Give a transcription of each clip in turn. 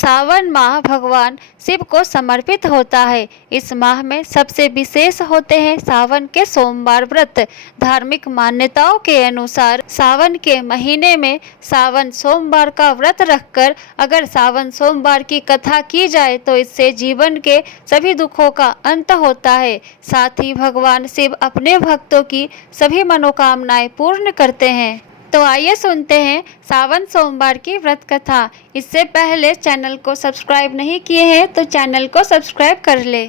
सावन माह भगवान शिव को समर्पित होता है। इस माह में सबसे विशेष होते हैं सावन के सोमवार व्रत। धार्मिक मान्यताओं के अनुसार सावन के महीने में सावन सोमवार का व्रत रखकर अगर सावन सोमवार की कथा की जाए तो इससे जीवन के सभी दुखों का अंत होता है। साथ ही भगवान शिव अपने भक्तों की सभी मनोकामनाएं पूर्ण करते हैं। तो आइए सुनते हैं सावन सोमवार की व्रत कथा। इससे पहले चैनल को सब्सक्राइब नहीं किए हैं तो चैनल को सब्सक्राइब कर ले।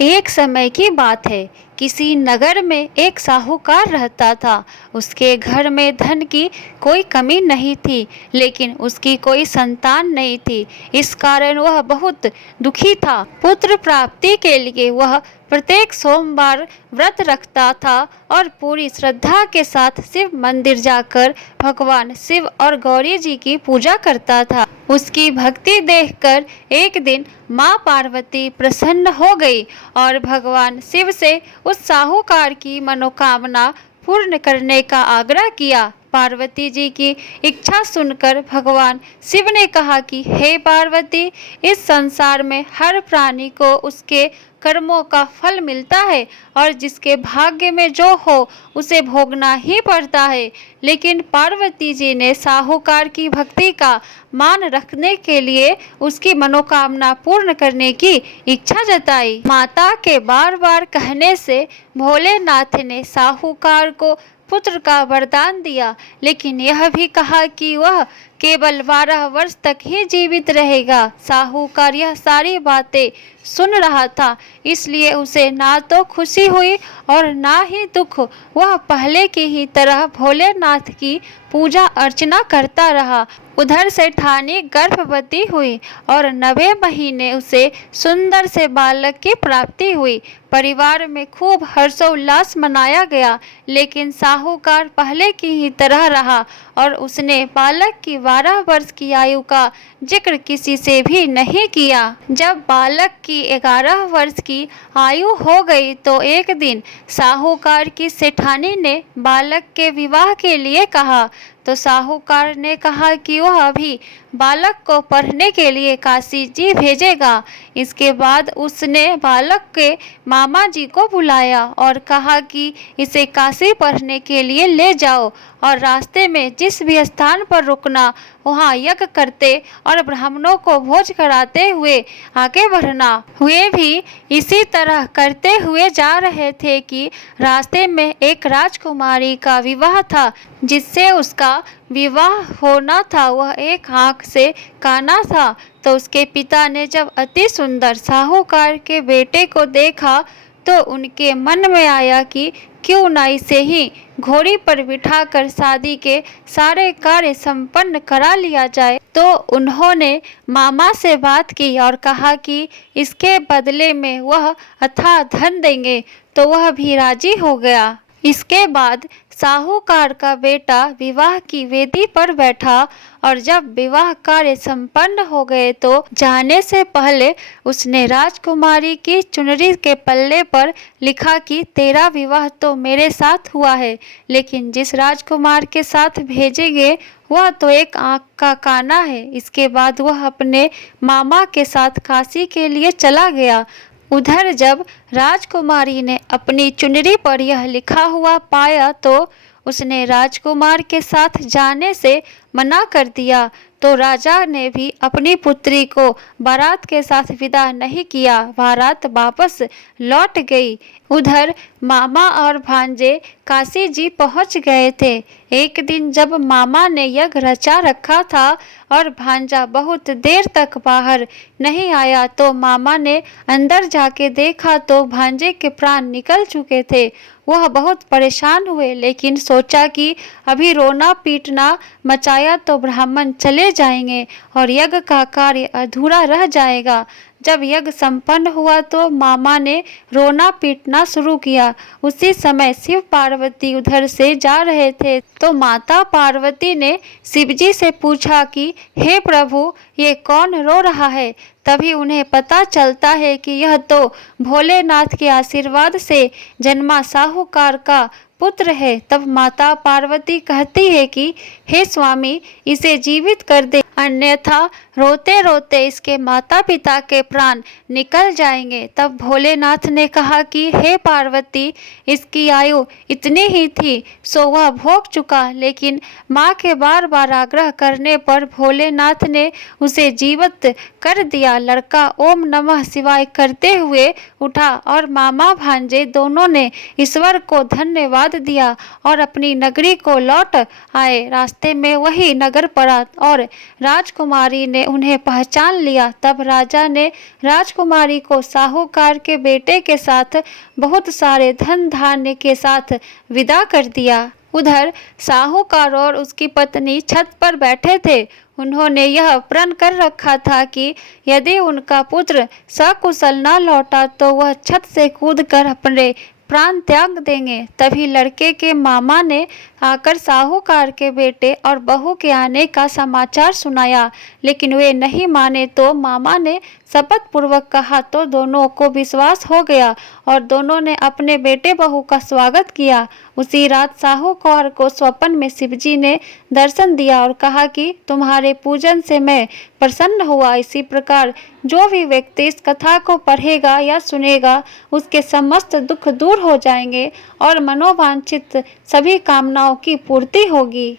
एक समय की बात है, किसी नगर में एक साहूकार रहता था। उसके घर में धन की कोई कमी नहीं थी, लेकिन उसकी कोई संतान नहीं थी। इस कारण वह बहुत दुखी था। पुत्र प्राप्ति के लिए वह प्रत्येक सोमवार व्रत रखता था और पूरी श्रद्धा के साथ शिव मंदिर जाकर भगवान शिव और गौरी जी की पूजा करता था। उसकी भक्ति देखकर एक दिन माँ पार्वती प्रसन्न हो गई और भगवान शिव से उस साहूकार की मनोकामना पूर्ण करने का आग्रह किया। पार्वती जी की इच्छा सुनकर भगवान शिव ने कहा कि हे पार्वती, इस संसार में हर प्राणी को उसके कर्मों का फल मिलता है और जिसके भाग्य में जो हो उसे भोगना ही पड़ता है। लेकिन पार्वती जी ने साहूकार की भक्ति का मान रखने के लिए उसकी मनोकामना पूर्ण करने की इच्छा जताई। माता के बार बार कहने से भोलेनाथ ने साहूकार को पुत्र का वरदान दिया, लेकिन यह भी कहा कि वह केवल 12 वर्ष तक ही जीवित रहेगा। साहूकार यह सारी बातें सुन रहा था, इसलिए उसे ना तो खुशी हुई और ना ही दुख। वह पहले की ही तरह भोलेनाथ की पूजा अर्चना करता रहा। उधर से ठानी गर्भवती हुई और 9वें महीने उसे सुंदर से बालक की प्राप्ति हुई। परिवार में खूब हर्षोल्लास मनाया गया, लेकिन साहूकार पहले की ही तरह रहा और उसने बालक की 12 वर्ष की आयु का जिक्र किसी से भी नहीं किया। जब बालक की 11 वर्ष की आयु हो गई तो एक दिन साहूकार की सेठानी ने बालक के विवाह के लिए कहा। तो साहूकार ने कहा कि वह अभी बालक को पढ़ने के लिए काशी जी भेजेगा। इसके बाद उसने बालक के मामा जी को बुलाया और कहा कि इसे काशी पढ़ने के लिए ले जाओ और रास्ते में जिस भी स्थान पर रुकना वहाँ यज्ञ करते और ब्राह्मणों को भोज कराते हुए आगे बढ़ना। वे भी इसी तरह करते हुए जा रहे थे कि रास्ते में एक राजकुमारी का विवाह था, जिससे उसका विवाह होना था। वह एक आँख से काना था। तो उसके पिता ने जब अति सुंदर साहूकार के बेटे को देखा तो उनके मन में आया कि क्यों ना इसे ही घोड़ी पर बिठाकर शादी के सारे कार्य संपन्न करा लिया जाए। तो उन्होंने मामा से बात की और कहा कि इसके बदले में वह अथाह धन देंगे। तो वह भी राजी हो गया। इसके बाद साहूकार का बेटा विवाह की वेदी पर बैठा और जब विवाह कार्य संपन्न हो गए तो जाने से पहले उसने राजकुमारी की चुनरी के पल्ले पर लिखा कि तेरा विवाह तो मेरे साथ हुआ है, लेकिन जिस राजकुमार के साथ भेजेंगे वह तो एक आँख का काना है। इसके बाद वह अपने मामा के साथ काशी के लिए चला गया। उधर जब राजकुमारी ने अपनी चुनरी पर यह लिखा हुआ पाया तो उसने राजकुमार के साथ जाने से मना कर दिया। तो राजा ने भी अपनी पुत्री को बारात के साथ विदा नहीं किया। बारात वापस लौट गई। उधर मामा और भांजे काशी जी पहुंच गए थे। एक दिन जब मामा ने यज्ञ रचा रखा था और भांजा बहुत देर तक बाहर नहीं आया तो मामा ने अंदर जाके देखा तो भांजे के प्राण निकल चुके थे। वह बहुत परेशान हुए, लेकिन सोचा कि अभी रोना पीटना मचाया तो ब्राह्मण चले जाएंगे और यज्ञ का कार्य अधूरा रह जाएगा। जब यज्ञ संपन्न हुआ तो मामा ने रोना पीटना शुरू किया। उसी समय शिव पार्वती उधर से जा रहे थे तो माता पार्वती ने शिवजी से पूछा कि हे प्रभु, ये कौन रो रहा है। तभी उन्हें पता चलता है कि यह तो भोलेनाथ के आशीर्वाद से जन्मा साहूकार का पुत्र है। तब माता पार्वती कहती है कि हे स्वामी, इसे जीवित कर दे, अन्यथा रोते रोते इसके माता पिता के प्राण निकल जाएंगे। तब भोलेनाथ ने कहा कि हे पार्वती, इसकी आयु इतनी ही थी सो वह भोग चुका, लेकिन माँ के बार बार आग्रह करने पर भोलेनाथ ने उसे जीवित कर दिया। लड़का ओम नमः शिवाय करते हुए उठा और मामा भांजे दोनों ने ईश्वर को धन्यवाद दिया और अपनी नगरी को लौट आए। रास्ते में वही नगर पड़ा और राजकुमारी ने उन्हें पहचान लिया। तब राजा ने राजकुमारी को साहूकार के बेटे के साथ बहुत सारे धन धान्य के साथ विदा कर दिया। उधर साहूकार और उसकी पत्नी छत पर बैठे थे। उन्होंने यह प्रण कर रखा था कि यदि उनका पुत्र सकुशल न लौटा तो वह छत से कूदकर अपने प्राण त्याग देंगे। तभी लड़के के मामा ने आकर साहूकार के बेटे और बहू के आने का समाचार सुनाया, लेकिन वे नहीं माने। तो मामा ने शपथ पूर्वक कहा तो दोनों को विश्वास हो गया और दोनों ने अपने बेटे बहू का स्वागत किया। उसी रात साहूकार को स्वप्न में शिवजी ने दर्शन दिया और कहा कि तुम्हारे पूजन से मैं प्रसन्न हुआ। इसी प्रकार जो भी व्यक्ति इस कथा को पढ़ेगा या सुनेगा उसके समस्त दुख दूर हो जाएंगे और मनोवांछित सभी कामनाओं की पूर्ति होगी।